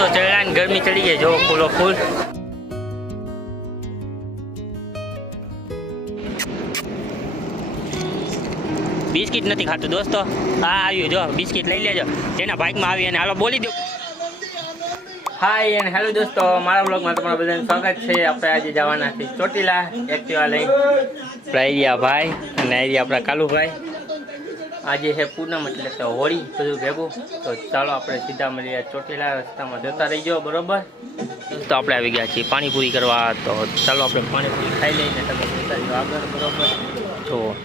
દોસ્તો ચડ્યા ને ગરમી ચડી ગઈ, જો ફૂલો ફૂલ બિસ્કિટ નથી ખાતું, દોસ્તો. આ આવ્યું, જો, બિસ્કિટ લઈ લેજો. જેના બાઇકમાં આવી અને હાલો બોલી દો હાય એન્ડ હેલો દોસ્તો. મારા બ્લોગમાં તમારું બધાને સ્વાગત છે. આપણે આજે જવાના છે ચોટીલા, એક્ટિવા લઈ. પ્રાઈરિયા ભાઈ અને આઈરિયા આપણા કાલુભાઈ. આજે છે પૂનમ એટલે કે હોળી, બધું ભેગું. તો ચાલો આપણે સીધા મળીએ ચોટીલા રસ્તામાં. જતા રહી જાઓ બરોબર? તો આપણે આવી ગયા છીએ પાણીપુરી કરવા. તો ચાલો આપણે પાણીપુરી ખાઈ લઈને તમે જતા રહીજો આગળ, બરોબર? તો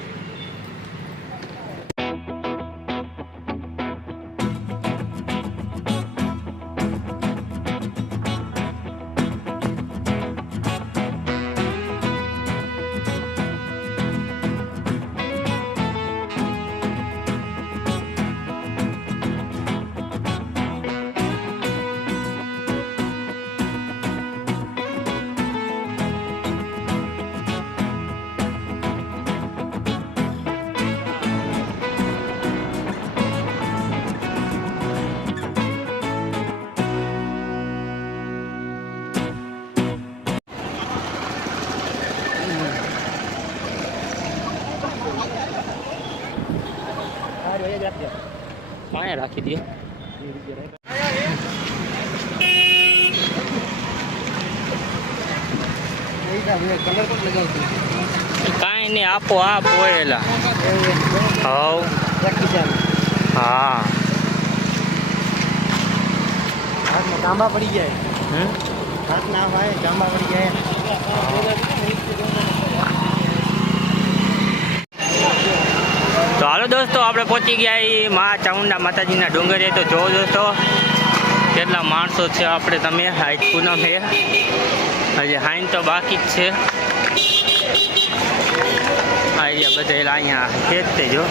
પાણી રાખી દઈએ. કાંઈ નહીં આપો આપ હોય હવ. હા. ગાંબા પડી જાય હાથ ના ભાઈ ગાંબા પડી જાય હાલો દોસ્તો, આપણે પહોંચી ગયા એ મા ચામુંડા માતાજીના ડુંગરે. તો જોવો દોસ્તો, કેટલા માણસો છે આપણે તમે? હાઈ પૂનમ હે હજી હાઈન તો બાકી જ છે. આઈડિયા બધા અહીંયા છે જ તે જો.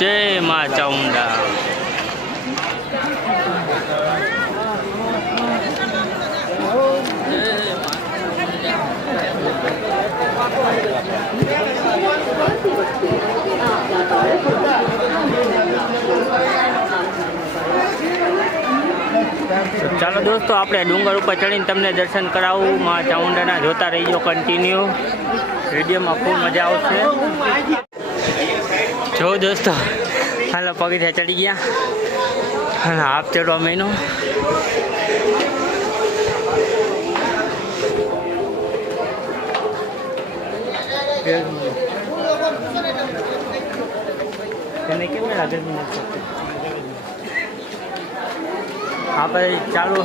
જય મા ચામુંડા તો ચાલો દોસ્તો, આપણે ડુંગર ઉપર ચડીને તમને દર્શન કરાવું. માં ચામુંડાના જોતા રહીજો કન્ટિન્યુ વિડીયોમાં ખૂબ મજા આવશે. જો દોસ્તો, હાલો, પગથિયા ચડી ગયા. અને હાફ ચડવા મહિનો તને કેમ લાગે આપણે ચાલુ ભાઈ ચાલુ.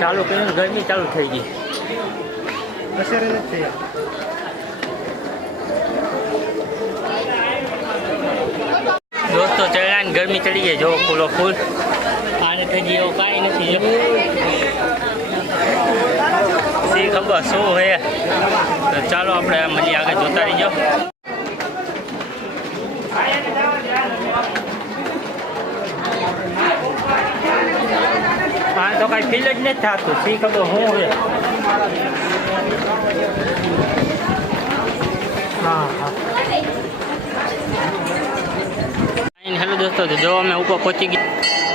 ચાલુ કર્યું ગરમી ચાલુ થઈ ગઈ. દોસ્તો ચડ્યા ને ગરમી ચડી ગઈ. જો ફૂલો ફૂલ. આને થઈ ગઈ એવું કાંઈ નથી. જો. શી ખબર શું હે? તો ચાલો આપણે મળી આગળ જોતા રહીજો. તો કાંઈ ફીલ જ નથી થતું શી ખબર શું હે હા હા હેલો દોસ્તો તો જો અમે ઉપર પહોંચી ગયા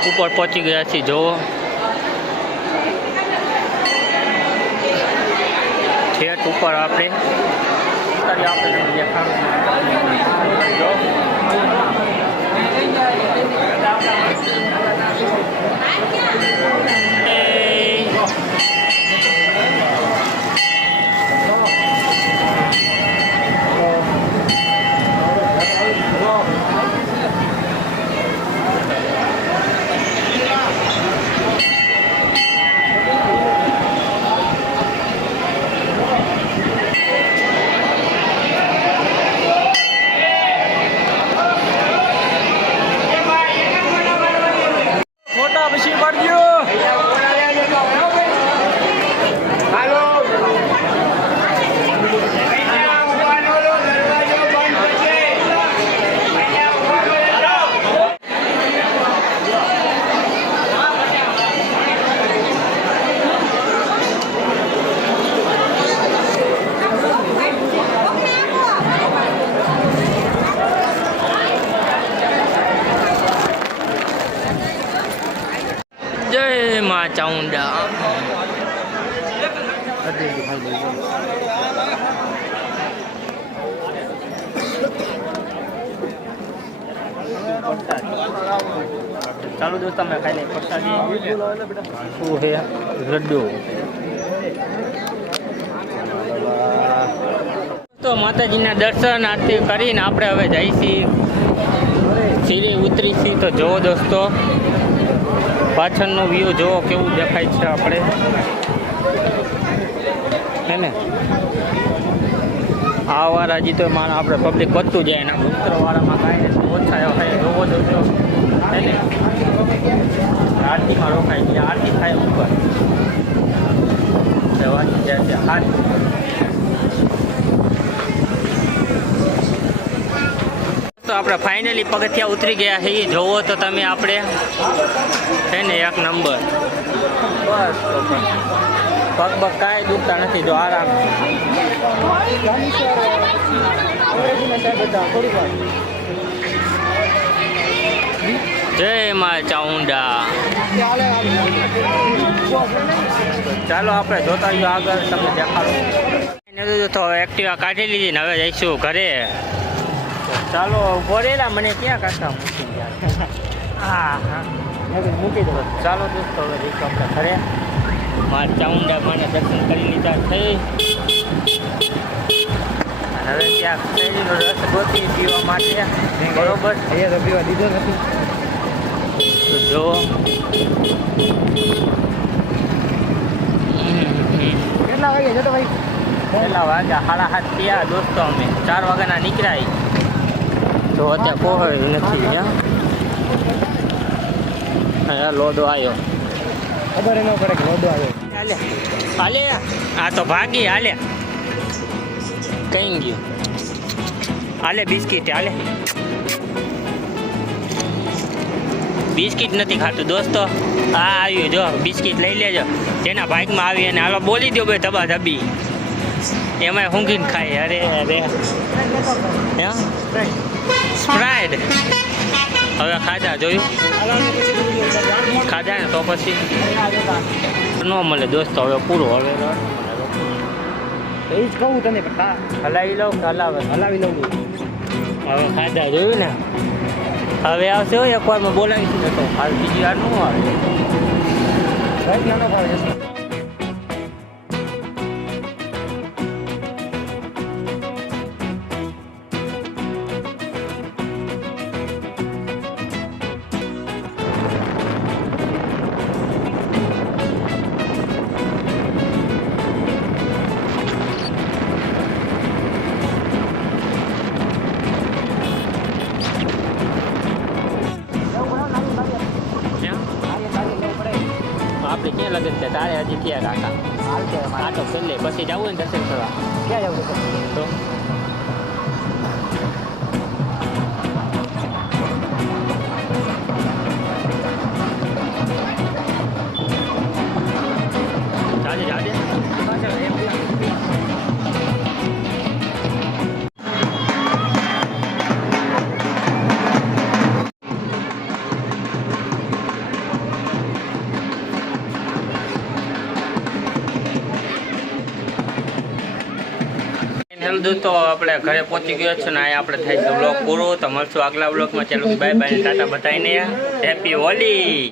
ઉપર પહોંચી ગયા છીએ જોવો ઠેઠ ઉપર આપણે અત્યારે આપણે ખાઈ લઈએ ચાલો દોસ્તો અમે ખાઈ લે શું લડ્ડુ તો માતાજીના દર્શન આરતી કરીને આપણે હવે જઈશી. સીડી ઉતરીશી તો જુઓ દોસ્તો. પાછળનો વ્યૂ જોવો કેવું દેખાય છે આપણે. હે ને? આ વાર હજી તો માણ આપણે પબ્લિક વધતું જાય એના ઉત્તરવાળામાં કાંઈ નથી ઓછા હોય જોવો જોજો હે ને? આરતીમાં રોકાય છે આરતી થાય ઉપર. જવાની જાય છે હાથ તો આપણે ફાઇનલી પગથિયા ઉતરી ગયા છીએ જોવો તો તમે આપણે. છે ને, એક નંબર. બસ પગ પગ કાંઈ દુખતા નથી, જો આરામ. જય મા ચાઉંડા. ચાલો આપણે જોતા આગળ, તમને દેખાડો. તો એક્ટિવા કાઢી લીધી ને હવે જઈશું ઘરે. ચાલો ભરેલા મને ક્યાં કાઢતા મૂકી ગયા? હા હા. મૂકી દો. ચાલો દોસ્તો હવે જઈશું આપણે ઘરે. મા ચામુંડા માને દર્શન કરી લીધા થઈ. હવે ત્યાં શેરડીનો રસ ગોતી પીવા માટે. બરોબર? અહીંયા તો પીવા દીધો નથી. જો. કેટલા વાગ્યા જતો ભાઈ? કેટલા વાગ્યા? સાડા સાત થયા દોસ્તો અમે. ચાર વાગ્યાના નીકળ્યા તો અત્યારે પહોંચ્યું નથી અહીંયા લોડો આવ્યો. ખબર ન પડે કે લોડો આવ્યો. હાલે. હાલે? આ તો ભાગી હાલે. કઈ ગયું? હાલે બિસ્કિટ હાલે. બિસ્કિટ નથી ખાતું દોસ્તો. આ આવ્યું જો બિસ્કિટ લઈ લેજો. જેના બાઇકમાં આવી અને હાલો બોલી દો ભાઈ ધબા ધબી. એમાં ઊંઘીને ખાય અરે અરે. હે? સ્પ્રાઇડ હવે ખાધા જોયું? ખાધા ને તો પછી ન મળે દોસ્તો હવે પૂરો હવે એ જ કહું તને હલાવી લઉં હલાવે? હલાવી લઉં. હવે ખાધા જોયું ને? હવે આવશે એક વારમાં બોલાવીશું ને તો. હાલ બીજી વાર ન આવે. ક્યાં કાકા આ તો છેલ્લે. પછી જવું ને દર્શન કરવા. ક્યાં જવું તો? હેલો દોસ્તો આપણે ઘરે પહોંચી ગયો છે ને અહીંયા આપણે થાય છે બ્લોગ પૂરો. તો મળશું આગલા બ્લોગમાં ચાલો બાય બાય ટાટા બતાવીને હેપી હોલી